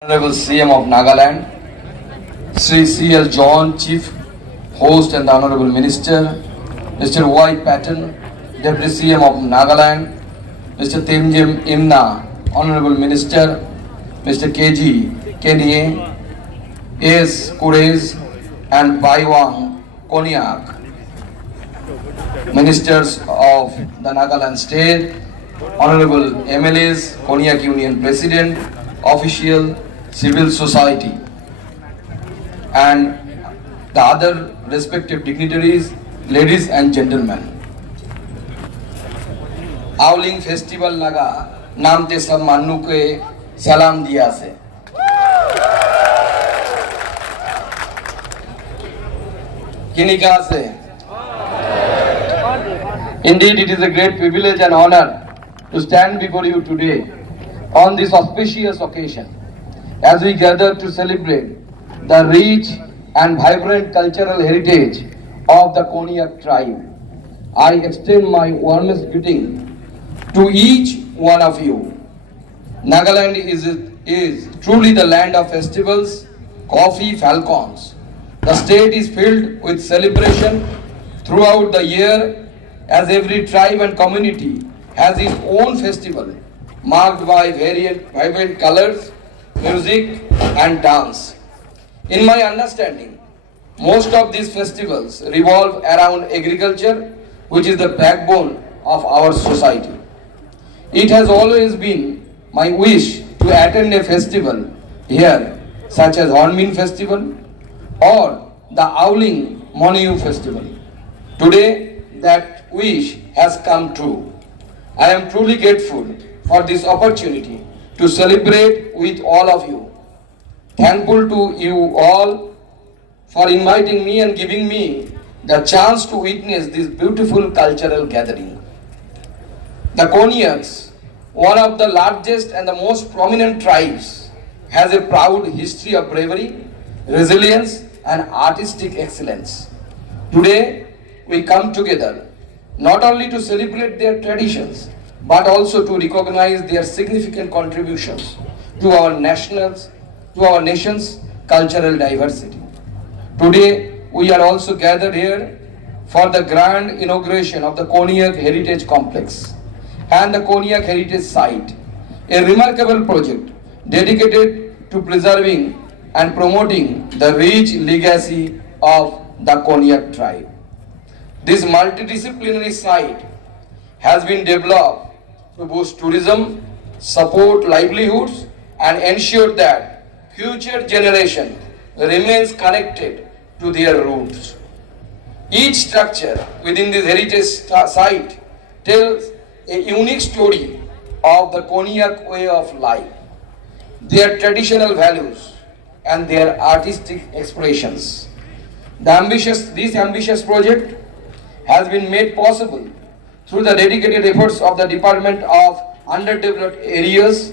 Honorable CM of Nagaland, Sri C.L. John, Chief Host and the Honorable Minister, Mr. Y. Patton, Deputy CM of Nagaland, Mr. Temjem Imna, Honorable Minister, Mr. K.G. Kenye, A.S. Kurez and Baiwang Konyak, Ministers of the Nagaland State, Honorable MLAs, Konyak Union President, official, civil society, and the other respective dignitaries, ladies and gentlemen. AOLEANG festival naga namte sab mannu ke salam diya se. Kinika se. Indeed, it is a great privilege and honor to stand before you today on this auspicious occasion as we gather to celebrate the rich and vibrant cultural heritage of the Konyak tribe. I extend my warmest greeting to each one of you. Nagaland is truly the land of festivals, coffee falcons. The state is filled with celebration throughout the year as every tribe and community has its own festival marked by vibrant colors, music and dance. In my understanding, most of these festivals revolve around agriculture, which is the backbone of our society. It has always been my wish to attend a festival here, such as Hornbill Festival or the AOLEANG MONYU Festival. Today, that wish has come true. I am truly grateful for this opportunity to celebrate with all of you. Thankful to you all for inviting me and giving me the chance to witness this beautiful cultural gathering. The Konyaks, one of the largest and the most prominent tribes, has a proud history of bravery, resilience and artistic excellence. Today, we come together not only to celebrate their traditions, but also to recognize their significant contributions to our nation's cultural diversity. Today, we are also gathered here for the grand inauguration of the Konyak Heritage Complex and the Konyak Heritage Site, a remarkable project dedicated to preserving and promoting the rich legacy of the Konyak tribe. This multidisciplinary site has been developed to boost tourism, support livelihoods, and ensure that future generation remains connected to their roots. Each structure within this heritage site tells a unique story of the Konyak way of life, their traditional values, and their artistic expressions. This ambitious project has been made possible through the dedicated efforts of the Department of Underdeveloped Areas,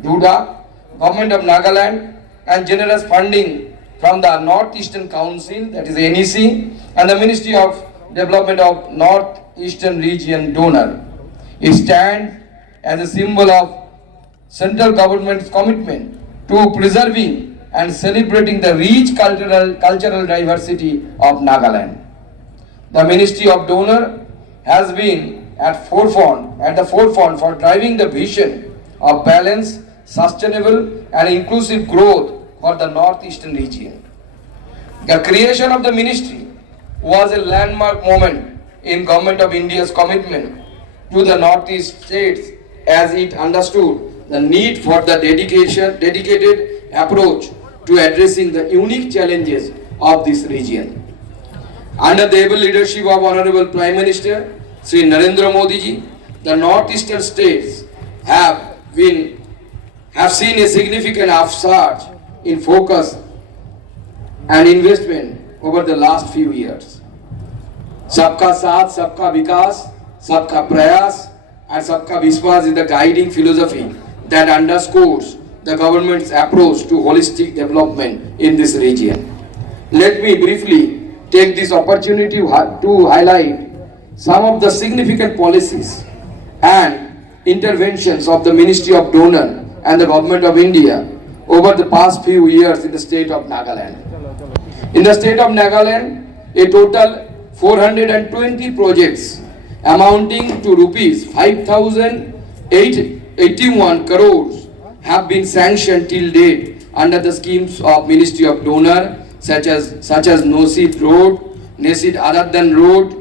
DUDA, Government of Nagaland, and generous funding from the Northeastern Council, that is NEC, and the Ministry of Development of Northeastern Region donor. It stands as a symbol of central government's commitment to preserving and celebrating the rich cultural diversity of Nagaland. The Ministry of Donor has been at the forefront for driving the vision of balanced, sustainable and inclusive growth for the Northeastern region. The creation of the ministry was a landmark moment in Government of India's commitment to the Northeast states, as it understood the need for the dedicated approach to addressing the unique challenges of this region. Under the able leadership of Honorable Prime Minister Sri Narendra Modi ji, the Northeastern states have seen a significant upsurge in focus and investment over the last few years. Sabka Saath, Sabka Vikas, Sabka Prayas and Sabka Vishwas is the guiding philosophy that underscores the government's approach to holistic development in this region. Let me briefly take this opportunity to highlight some of the significant policies and interventions of the Ministry of Donor and the Government of India over over the past few years in the state of Nagaland. In the state of Nagaland, a total 420 projects amounting to rupees 5,881 crores have been sanctioned till date under the schemes of Ministry of Donor such as No-Seed Road, Nesid Aradhan Road,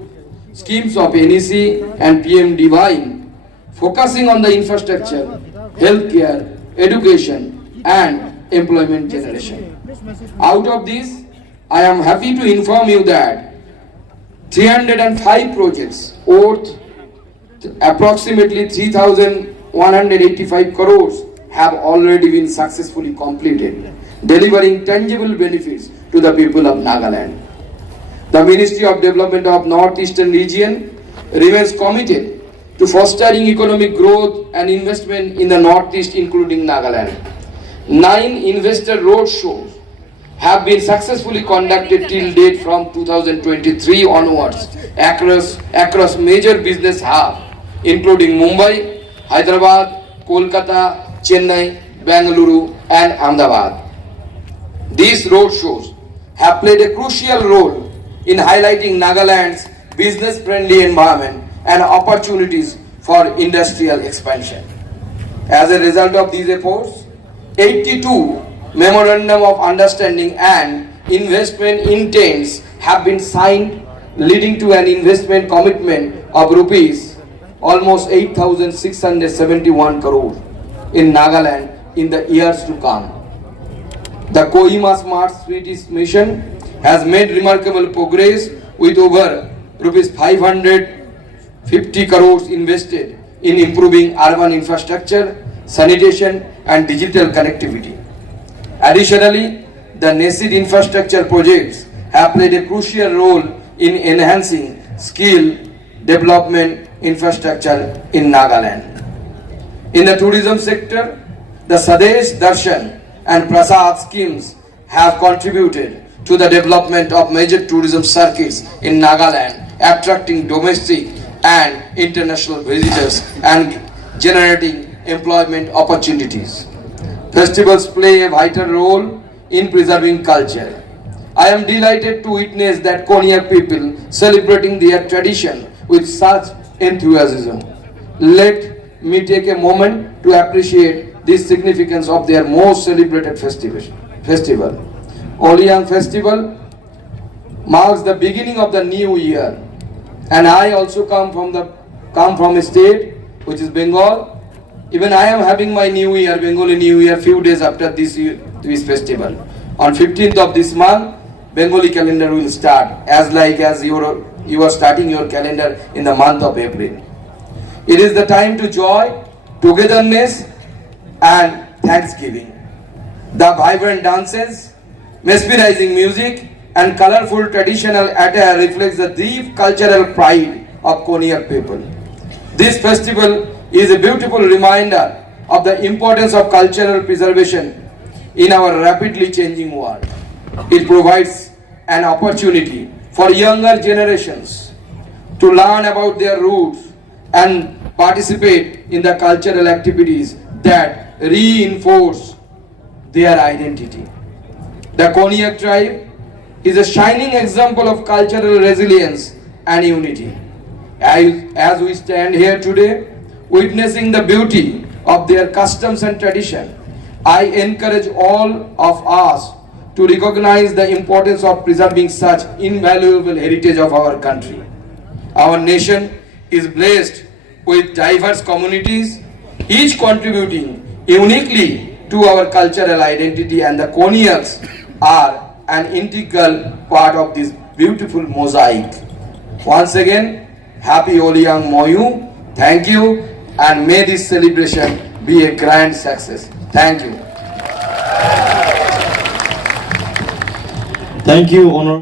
schemes of NEC and PM Divine, focusing on the infrastructure, healthcare, education and employment generation. Out of this, I am happy to inform you that 305 projects worth approximately 3,185 crores have already been successfully completed, delivering tangible benefits to the people of Nagaland. The Ministry of Development of Northeastern Region remains committed to fostering economic growth and investment in the Northeast, including Nagaland. 9 investor roadshows have been successfully conducted till date from 2023 onwards across major business hubs, including Mumbai, Hyderabad, Kolkata, Chennai, Bengaluru, and Ahmedabad. These roadshows have played a crucial role in highlighting Nagaland's business-friendly environment and opportunities for industrial expansion. As a result of these efforts, 82 Memorandum of Understanding and investment intents have been signed, leading to an investment commitment of rupees almost 8,671 crores in Nagaland in the years to come. The Kohima Smart Cities mission has made remarkable progress with over rupees 550 crores invested in improving urban infrastructure, sanitation and digital connectivity. Additionally, the NESID infrastructure projects have played a crucial role in enhancing skill development infrastructure in Nagaland. In the tourism sector, the Swadesh Darshan and Prasad schemes have contributed to the development of major tourism circuits in Nagaland, attracting domestic and international visitors and generating employment opportunities. Festivals play a vital role in preserving culture. I am delighted to witness that Konyak people celebrating their tradition with such enthusiasm. Let me take a moment to appreciate the significance of their most celebrated festival. AOLEANG festival marks the beginning of the new year, and I also come from a state which is Bengal. Even I am having my New Year, Bengali New Year, few days after this festival. On 15th of this month, Bengali calendar will start, as you are starting your calendar in the month of April. It is the time to joy, togetherness, and thanksgiving. The vibrant dances, mesmerizing music, and colorful traditional attire reflects the deep cultural pride of Konyak people. This festival is a beautiful reminder of the importance of cultural preservation in our rapidly changing world. It provides an opportunity for younger generations to learn about their roots and participate in the cultural activities that reinforce their identity. The Konyak tribe is a shining example of cultural resilience and unity. As we stand here today, witnessing the beauty of their customs and tradition, I encourage all of us to recognize the importance of preserving such invaluable heritage of our country. Our nation is blessed with diverse communities, each contributing uniquely to our cultural identity, and the Konyaks are an integral part of this beautiful mosaic. Once again, happy AOLEANG MONYU. Thank you, and may this celebration be a grand success. Thank you. Thank you, Honor.